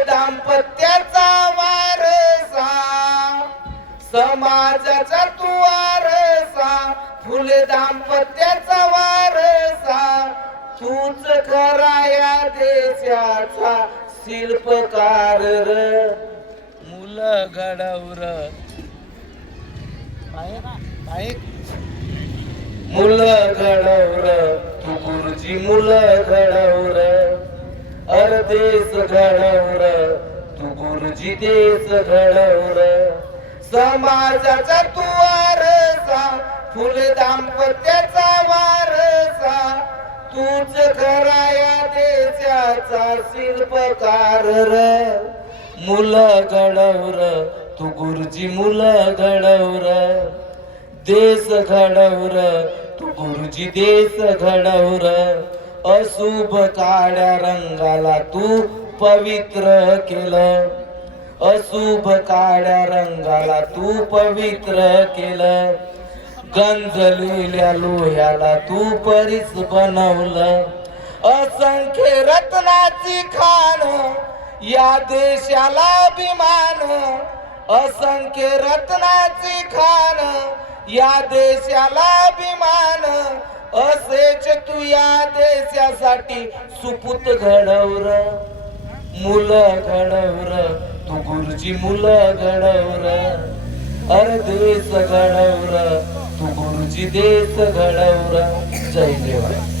दाम्पत्याचा वारसा, समाजाचा तू वारसा, फुल दाम्पत्याचा वारसा, तूच खरा या देशाचा शिल्पकार र. मुलं घडवूर मुलं घडवूर तू गुरुजी, मुलं घडवूर अर देश घडवूर तू गुरुजी, देश घडवूर. समाजाचा तू वारसा, फुल दाम्पत्याचा वारसा, तूच खरा या देशाचा शिल्पकार र. मुलं घडवूर तू गुरुजी, मुलं घडवूर देश घडवूर तू गुरुजी, देश घडवूर. अशुभ काळ्या रंगाला तू पवित्र केलं, अशुभ काळ्या रंगाला तू पवित्र केलं. गंजलेल्या लोह्याला तू परीस बनवलं. असंख्य रत्नाची खाण या देशाला अभिमान, असंख्य रत्नाची खाण या देशाला अभिमान. असेच तू या देशासाठी सुपूत घडवूर. मुलं घडवूर तू गुरुजी, मुलं घडवूर अरे देश घडवूर तू गुरुजी, देश घडवूर. जय देवा.